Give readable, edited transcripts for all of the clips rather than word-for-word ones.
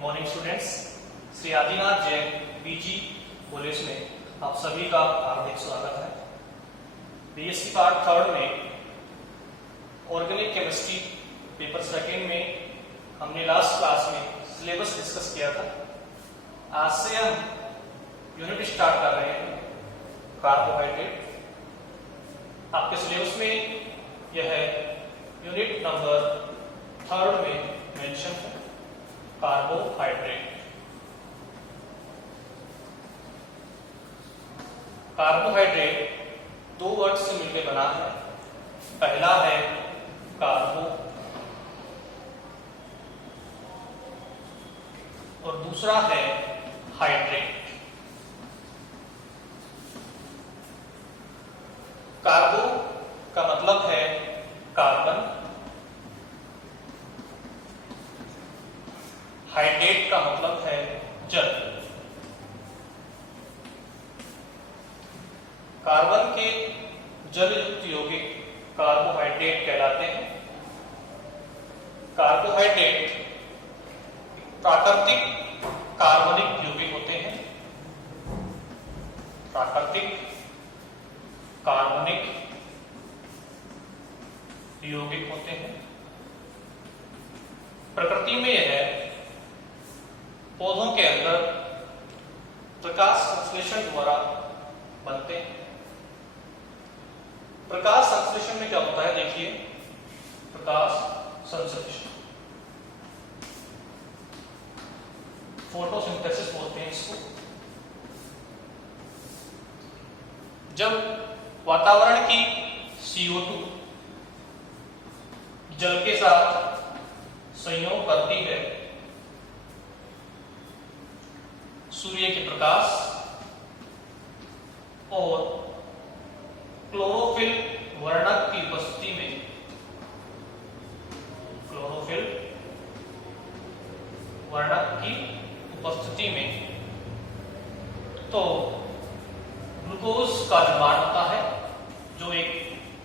Morning students, Shri Adinath Jain PG college में आप सभी का हार्दिक स्वागत है। बीएससी पार्ट थर्ड में ऑर्गेनिक केमिस्ट्री पेपर सेकेंड में हमने लास्ट क्लास में सिलेबस डिस्कस किया था। आज से हम यूनिट स्टार्ट कर रहे हैं कार्बोहाइड्रेट। आपके सिलेबस में यह यूनिट नंबर थर्ड में मेंशन है कार्बोहाइड्रेट। कार्बोहाइड्रेट दो वर्ड से मिलकर बना है। पहला है कार्बो और दूसरा है हाइड्रेट। कार्बो का मतलब है कार्बन, हाइड्रेट का मतलब है जल। कार्बन के जल युक्त यौगिक कार्बोहाइड्रेट कहलाते हैं। कार्बोहाइड्रेट प्राकृतिक कार्बनिक यौगिक होते हैं। प्राकृतिक कार्बनिक यौगिक होते हैं। प्रकृति में यह पौधों के अंदर प्रकाश संश्लेषण द्वारा बनते हैं। प्रकाश संश्लेषण में क्या होता है, देखिए, प्रकाश संश्लेषण फोटोसिंथेसिस बोलते हैं इसको। जब वातावरण की CO2 जल के साथ संयोग करती है, सूर्य के प्रकाश और क्लोरोफिल वर्णक की उपस्थिति में, क्लोरोफिल वर्णक की उपस्थिति में, तो ग्लूकोज का निर्माण होता है जो एक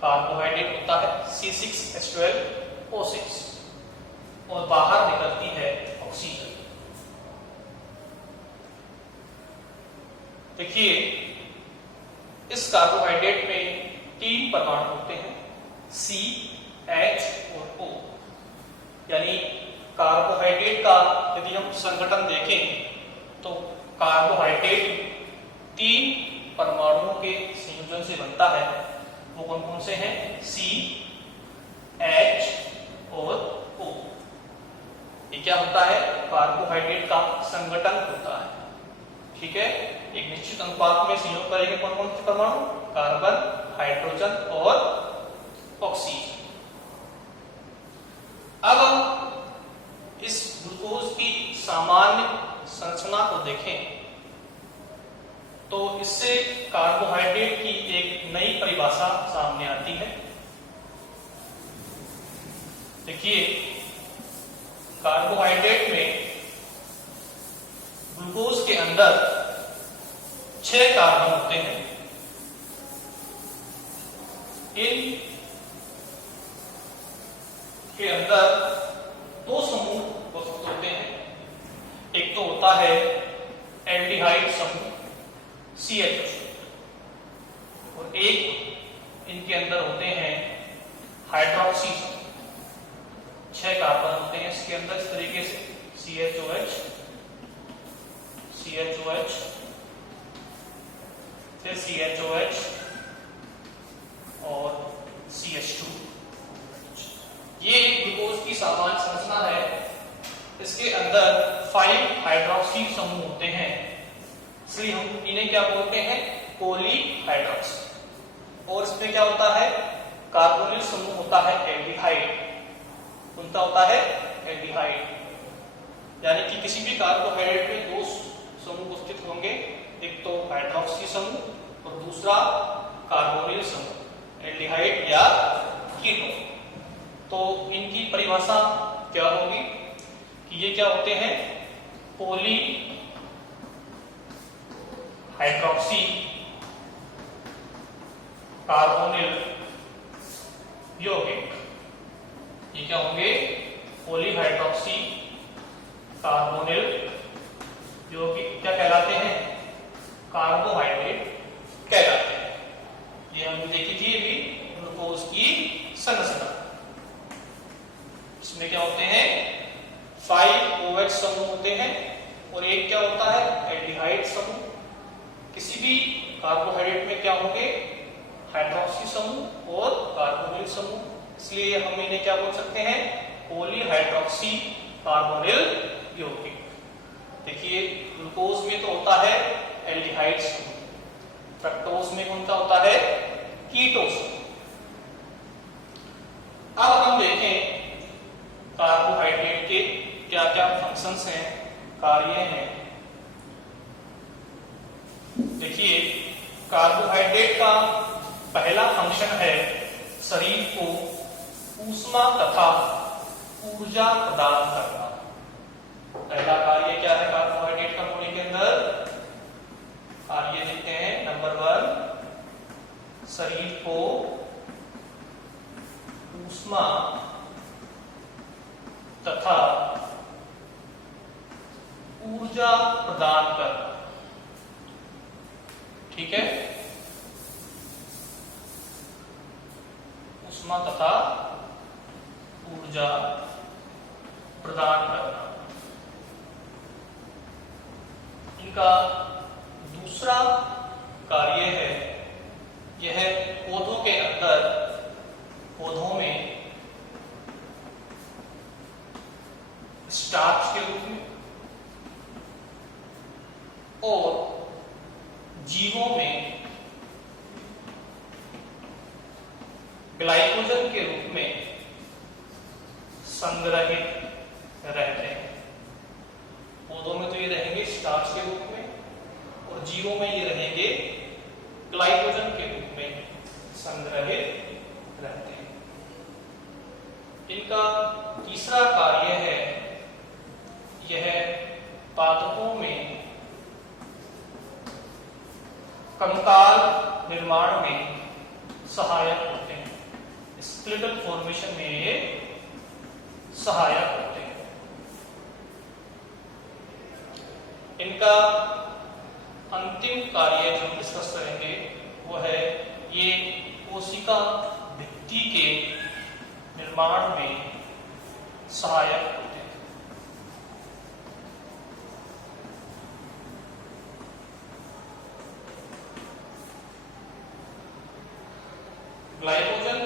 कार्बोहाइड्रेट होता है C6H12O6 और बाहर निकलती है ऑक्सीजन। देखिए, इस कार्बोहाइड्रेट में 3 परमाणु होते हैं, C, H और O। यानी कार्बोहाइड्रेट का यदि हम संगठन देखें तो कार्बोहाइड्रेट 3 परमाणुओं के संयोजन से बनता है। वो कौन कौन से हैं? C, H और O। ये क्या होता है? कार्बोहाइड्रेट का संगठन होता है। ठीक है, एक निश्चित अनुपात में संयोग करेंगे कौन कौन से परमाणु? कार्बन, हाइड्रोजन और ऑक्सीजन। अब हम इस ग्लूकोज की सामान्य संरचना को देखें तो इससे कार्बोहाइड्रेट की एक नई परिभाषा सामने आती है। देखिए, कार्बोहाइड्रेट में ग्लूकोज के अंदर 6 कार्बन होते हैं। इन के अंदर 2 समूह उपस्थित होते हैं। एक तो होता है एल्डिहाइड समूह CH और एक इनके अंदर होते हैं हाइड्रोक्सी समूह। 6 कार्बन होते हैं इसके अंदर इस तरीके से CHOH, CHOH, फिर CHOH और CH2। ये ग्लूकोज की सामान्य संरचना है। इसके अंदर 5 हाइड्रोक्सी समूह होते हैं, इसलिए हम इन्हें क्या बोलते हैं? पॉलीहाइड्रोक्सी। और इसमें क्या होता है? कार्बोनिल समूह होता है एल्डिहाइड। उनका होता है एल्डिहाइड। यानी कि किसी भी कार्बोहाइड्रेट में 2 समूह उपस्थित होंगे, एक तो हाइड्रोक्सी समूह और दूसरा कार्बोनिल समूह, एल्डिहाइड या कीटोन। तो इनकी परिभाषा क्या होगी कि ये क्या होते हैं? पॉली हाइड्रोक्सी कार्बोनिल यौगिक। ये क्या होंगे? पॉलीहाइड्रोक्सी कार्बोनिल कार्बोहाइड्रेट कहलाते हैं। ये हमने देखी थी अभी ग्लूकोज की संरचना। इसमें क्या होते हैं, 5 OH समूह होते हैं और एक क्या होता है, एल्डिहाइड समूह। किसी भी कार्बोहाइड्रेट में क्या होंगे, हाइड्रोक्सी समूह और कार्बोनिल समूह, इसलिए हम इन्हें क्या बोल सकते हैं, पॉलीहाइड्रोक्सी कार्बोनिल यौगिक। देखिए ग्लूकोज में तो होता है एल्डिहाइड समूह, फ्रक्टोज में कौन सा होता है, कीटोस। अब हम देखें कार्बोहाइड्रेट के क्या क्या फंक्शंस हैं, कार्य हैं। देखिए कार्बोहाइड्रेट का पहला फंक्शन है शरीर को ऊष्मा तथा ऊर्जा प्रदान करना। पहला कार्य क्या है कार्बोहाइड्रेट का बॉडी के अंदर, कार्य देखते हैं। नंबर 1, शरीर को ऊष्मा तथा ऊर्जा प्रदान करना। ठीक है, ऊष्मा तथा ऊर्जा प्रदान करना। इनका दूसरा कार्य है, यह पौधों के अंदर, पौधों में स्टार्च के रूप में और जीवों में ग्लाइकोजन के रूप में संग्रहित रहते हैं। पौधों में तो ये रहेंगे स्टार्च के रूप में और जीवों में ये रहेंगे ग्लाइकोजन के रूप में संग्रहित रहते हैं। इनका तीसरा कार्य है, यह पादपों में कंकाल निर्माण में सहायक होते हैं। स्केलेटल फॉर्मेशन में ये सहायक होते हैं। इनका अंतिम कार्य जो हम डिस्कस करेंगे वो है, ये कोशिका भित्ति के निर्माण में सहायक होते हैं। ग्लाइकोजन,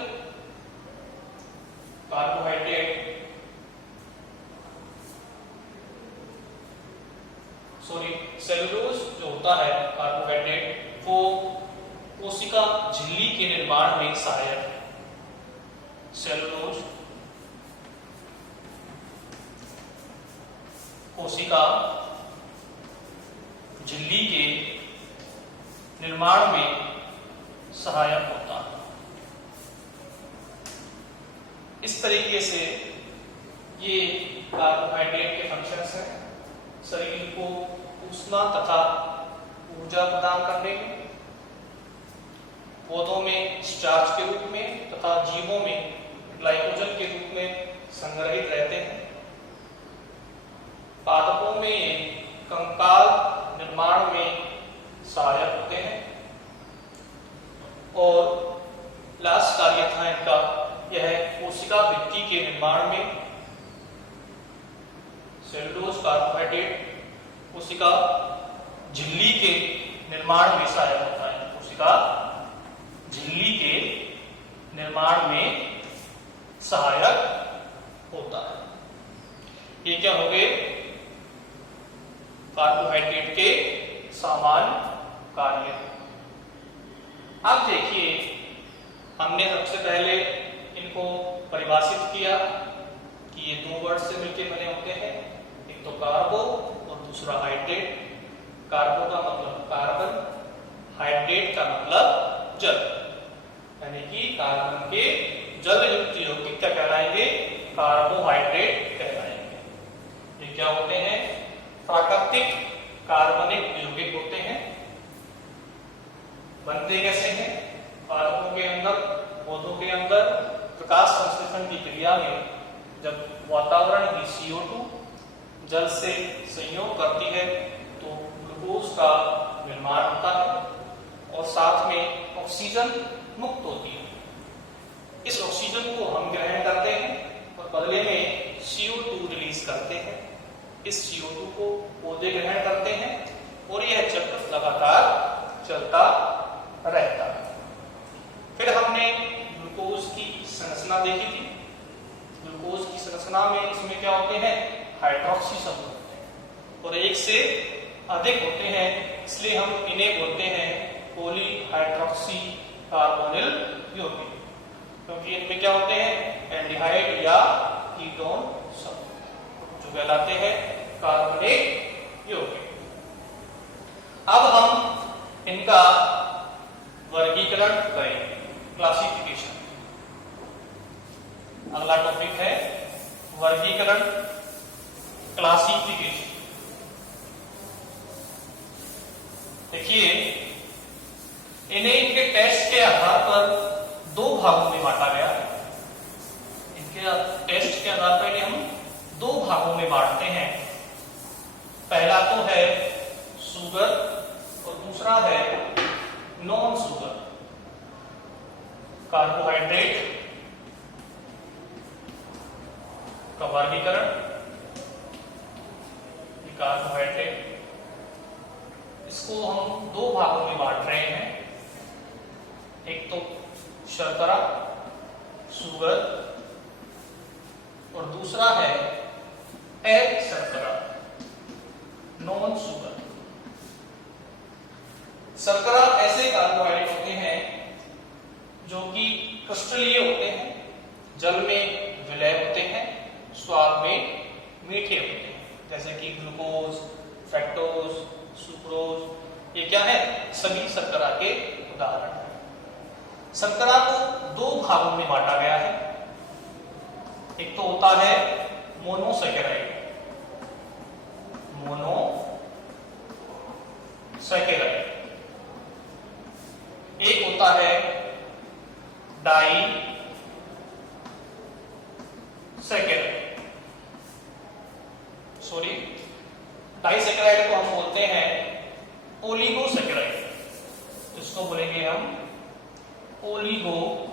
कार्बोहाइड्रेट, सेलुलोज जो होता है कार्बोहाइड्रेट, वो कोशिका झिल्ली के निर्माण में सहायक है। सेलुलोज कोशिका झिल्ली के निर्माण में सहायक होता है। इस तरीके से ये कार्बोहाइड्रेट के फंक्शंस हैं, शरीर को ऊष्मा तथा ऊर्जा प्रदान करने में, पौधों में स्टार्च के रूप में तथा जीवों में ग्लाइकोजन के रूप में संग्रहित रहते हैं। पादपों में ये कंकाल निर्माण में सहायक होते हैं। और लास्ट कार्य था इनका, यह कोशिका भित्ति के निर्माण में, सेलुलोज कार्बोहाइड्रेट कोशिका झिल्ली के निर्माण में सहायक होता है। कोशिका झिल्ली के निर्माण में सहायक होता है। ये क्या हो गए कार्बोहाइड्रेट के सामान्य कार्य। अब देखिए, हमने सबसे पहले इनको परिभाषित किया कि ये 2 वर्ड से मिलकर बने होते हैं, एक तो कार्बो और दूसरा हाइड्रेट। कार्बो का मतलब कार्बन, हाइड्रेट का मतलब जल, यानी कि कार्बन के जल युक्त यौगिक क्या कहलाएंगे, कार्बोहाइड्रेट कहलाएंगे। ये क्या होते हैं, प्राकृतिक कार्बनिक यौगिक होते हैं। बनते कैसे हैं, पादपों के अंदर, पौधों के अंदर प्रकाश संश्लेषण की क्रिया में जब वातावरण की CO2 जल से संयोग करती है तो ग्लूकोज का निर्माण होता है और साथ में ऑक्सीजन मुक्त होती है। इस ऑक्सीजन को हम ग्रहण करते हैं और बदले में CO2 रिलीज करते हैं। इस CO2 को पौधे ग्रहण करते हैं और यह चक्र लगातार चलता रहता है। फिर हमने ग्लूकोज की संरचना देखी थी। ग्लूकोज की संरचना में इसमें क्या होते हैं, हाइड्रोक्सी समूह होते हैं और एक से अधिक होते हैं, इसलिए हम इन्हें बोलते हैं पॉलीहाइड्रोक्सी कार्बोनिल यौगिक, क्योंकि इनमें क्या होते हैं, एल्डिहाइड या कीटोन समूह जो कहलाते हैं कार्बोनेट यौगिक। अब हम इनका वर्गीकरण करेंगे, क्लासिफिकेशन। अगला टॉपिक है वर्गीकरण, क्लासिफिकेशन। देखिए, इन्हें इनके टेस्ट के आधार पर दो भागों में बांटा गया है। इनके टेस्ट के आधार पर इन्हें हम दो भागों में बांटते हैं। पहला तो है शुगर और दूसरा है नॉन शुगर। कार्बोहाइड्रेट का वर्गीकरण, कार्बोहाइड्रेट, इसको हम दो भागों में बांट रहे हैं। एक तो शर्करा, शुगर, और दूसरा है शर्करा, नॉन शुगर। शर्करा ऐसे कार्बोहाइड्रेट होते हैं जो कि क्रिस्टलीय होते हैं, जल में विलय होते हैं, स्वाद में मीठे होते हैं, जैसे कि ग्लूकोज, फ्रक्टोज, सुक्रोज, ये क्या है, सभी शर्करा के उदाहरण हैं। शर्करा को दो भागों में बांटा गया है। एक तो होता है मोनोसैकेराइड, एक होता है डाई सैकेराइड। सॉरी, डाइसैकेराइड को हम बोलते हैं ओलिगोसैकेराइड, इसको बोलेंगे हम ओलिगोसैकेराइड।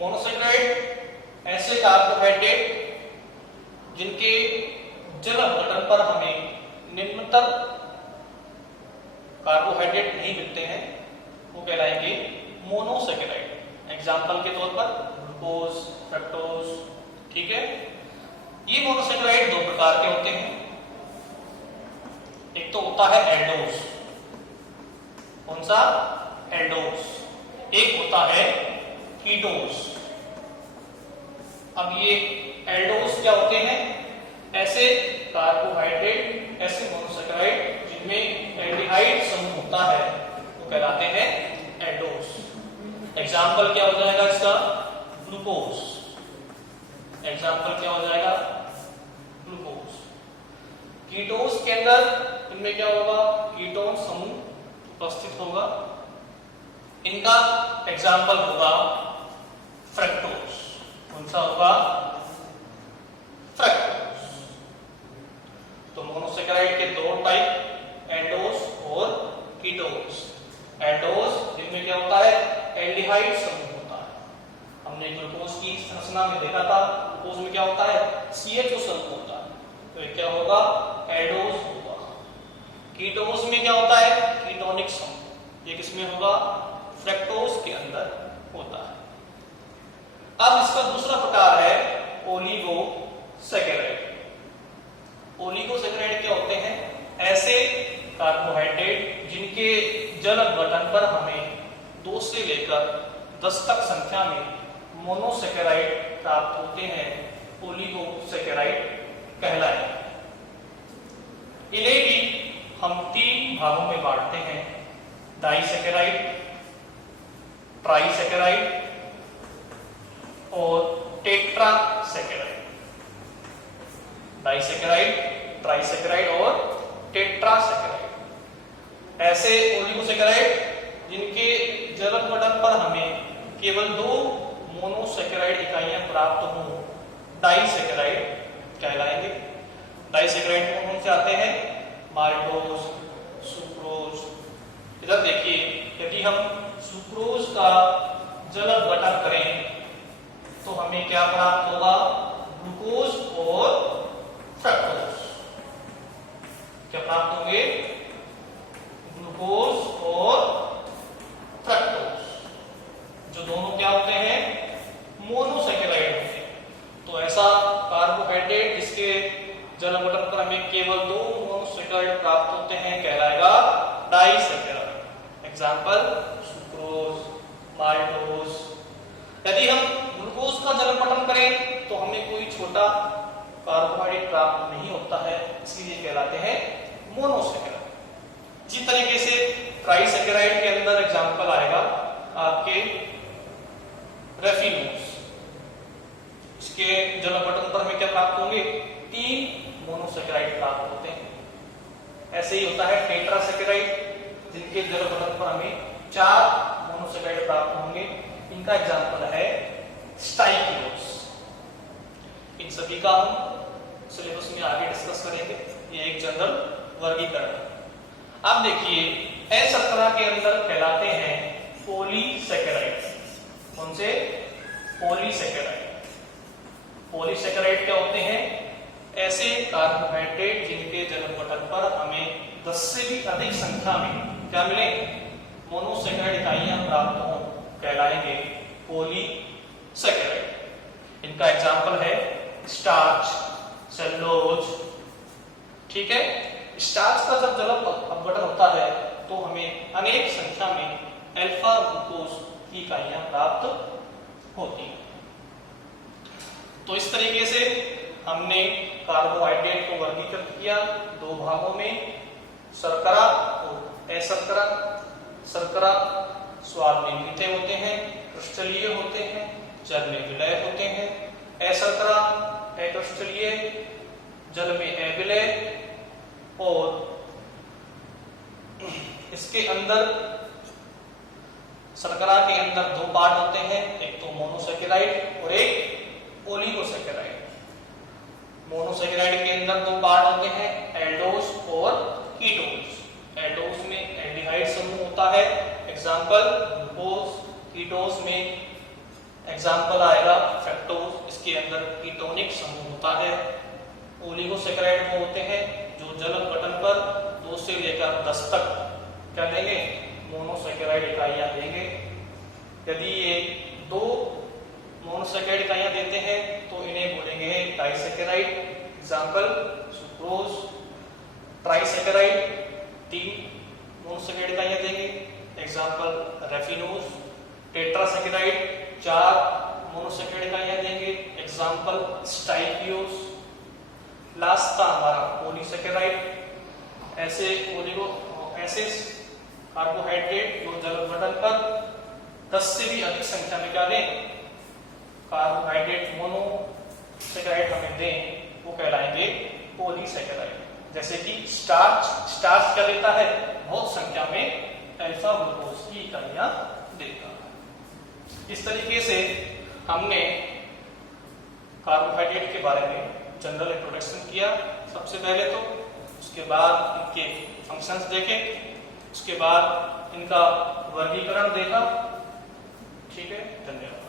मोनोसैकेराइड ऐसे कार्बोहाइड्रेट जिनके जल अपघटन पर हमें निम्नतर कार्बोहाइड्रेट नहीं मिलते हैं, वो कहलाएंगे मोनोसैकेराइड। एग्जाम्पल के तौर पर ग्लूकोज, फ्रक्टोज, ठीक है। ये मोनोसैकेराइड दो प्रकार के होते हैं। एक तो होता है एल्डोज, कौन सा, एल्डोज। एक होता है कीटोज। अब ये एल्डोज क्या होते हैं, ऐसे कार्बोहाइड्रेट, ऐसे मोनोसैकेराइड जिनमें एल्डिहाइड समूह होता है, वो कहलाते हैं एल्डोज। एग्जाम्पल क्या हो जाएगा इसका, ग्लूकोज। एग्जाम्पल क्या हो जाएगा, ग्लूकोज। कीटोज के अंदर इनमें क्या होगा, कीटोन समूह उपस्थित होगा। इनका एग्जाम्पल होगा फ्रक्टोज। कौन सा होगा, फ्रक्टोज। तो मोनोसैकेराइड के दो टाइप, एल्डोज और कीटोज। एल्डोज जिनमें क्या होता है, एल्डिहाइड समूह होता है। हमने ग्लूकोज की संरचना में देखा था, ग्लूकोज में क्या होता है, CHO समूह होता है, तो ये क्या होगा, एल्डोज होगा। कीटोज में क्या होता है, कीटोनिक समूह, ये किसमें होगा, फ्रक्टोज के अंदर होता है। अब इसका दूसरा प्रकार है ओलिगोसैकेराइड। ओलिगोसैकेराइड क्या होते हैं, ऐसे कार्बोहाइड्रेट जिनके जल अपघटन पर हमें 2 से लेकर 10 तक संख्या में मोनोसैकेराइड प्राप्त होते हैं, ओलिगोसैकेराइड कहलाए। इन्हें भी हम 3 भागों में बांटते हैं, डाइसैकेराइड, ट्राइसैकेराइड और टेट्रासैकेराइड। डाइसैकेराइड, ट्राइसैकेराइड और टेट्रासैकेराइड। ऐसे ओलिगोसैकेराइड जिनके जल अपघटन पर हमें केवल 2 मोनोसैकेराइड इकाइयां प्राप्त हों डाइसैकेराइड कहलाएंगे। डाइसैकेराइड कौन से आते हैं? Maltose, sucrose. इधर देखिए, यदि हम सुक्रोज का जल अपघटन करें तो हमें क्या प्राप्त होगा? ग्लूकोज और फ्रक्टोज। क्या प्राप्त होंगे? ग्लूकोज और फ्रक्टोज, जो दोनों क्या होते हैं? मोनोसैकेराइड होते हैं। तो ऐसा कार्बोहाइड्रेट जिसके जल अपघटन पर हमें केवल 2 मोनोसैकेराइड प्राप्त होते हैं कहलाएगा डाइसैकेराइड। Example sucrose, maltose. यदि हम ग्लूकोज का जल अपघटन करें तो हमें कोई छोटा कार्बोहाइड्रेट प्राप्त नहीं होता है, इसलिए कहलाते हैं मोनोसैकेराइड। इसी तरीके से ट्राइसैकेराइड के अंदर एग्जांपल आएगा आपके रेफिनोज। इसके जल अपघटन पर हमें क्या प्राप्त होंगे? 3 मोनोसैकेराइड प्राप्त होते हैं। ऐसे ही होता है टेट्रासैकेराइड, जिनके जल अपघटन पर हमें 4 मोनोसैकेराइड प्राप्त होंगे। इनका एग्जांपल है स्टाइकियोज। इन सभी का हम सिलेबस में आगे डिस्कस करेंगे, ये एक जनरल वर्गीकरण। अब देखिए, अशर्करा के अंदर कहलाते हैं पॉलीसैकेराइड। कौन से? पॉलीसैकेराइड। पॉलीसैकेराइड क्या होते हैं? ऐसे कार्बोहाइड्रेट जिनके जल अपघटन पर हमें 10 से भी अधिक संख्या में क्या मिले? मोनोसैकेराइड इकाइयां प्राप्त हों कहलाएंगे पॉलीसैकेराइड। इनका एग्जांपल है स्टार्च, सेलुलोज। ठीक है, स्टार्च का जब जल अपघटन होता है तो हमें अनेक संख्या में अल्फा ग्लूकोज की इकाइयां प्राप्त होती हैं। तो इस तरीके से हमने कार्बोहाइड्रेट को वर्गीकृत किया 2 भागों में, शर्करा और अशर्करा। शर्करा स्वाद में मीठे होते हैं, क्रिस्टलीय होते हैं, जल में विलय होते हैं। अशर्करा अक्रिस्टलीय, जल में अविलय, और इसके अंदर शर्करा के अंदर 2 पार्ट होते हैं, एक तो मोनोसैकेराइड और एक ओलिगोसैकेराइड। मोनोसैकेराइड के अंदर 2 पार्ट होते हैं, एल्डोज और कीटोज। एल्डोज में एल्डिहाइड समूह होता है, एग्जांपल ग्लूकोज। कीटोज में एग्जांपल आएगा फ्रक्टोज, इसके अंदर कीटोनिक समूह होता है। ओलिगोसैकेराइड वो होते हैं जो जल अपघटन पर 2 से लेकर 10 तक क्या देंगे? मोनोसैकेराइड इकाइयां देंगे। यदि ये 2 मोनोसैकेराइड इकाइयां देते हैं तो इन्हें बोलेंगे disaccharide. Example sucrose. Trisaccharide 3 monosaccharide इकाइयां देंगे, एग्जांपल रेफिनोज। टेट्रासैकेराइड 4 मोनोसैकेराइड इकाइयां देंगे, एग्जांपल स्टाइकियोज। लास्ट था हमारा पॉलीसैकेराइड। ऐसे कार्बोहाइड्रेट जो जल अपघटन पर 10 से भी अधिक संख्या में क्या दें? कार्बोहाइड्रेट मोनोसैकेराइड हमें दें, वो कहलाएंगे पॉलीसैकेराइड। जैसे कि स्टार्च। स्टार्च क्या देता है? बहुत संख्या में अल्फा ग्लूकोज की इकाइयां देता है। इस तरीके से हमने कार्बोहाइड्रेट के बारे में जनरल इंट्रोडक्शन किया सबसे पहले तो, उसके बाद इनके फंक्शंस देखे, उसके बाद इनका वर्गीकरण देखा। ठीक है, धन्यवाद।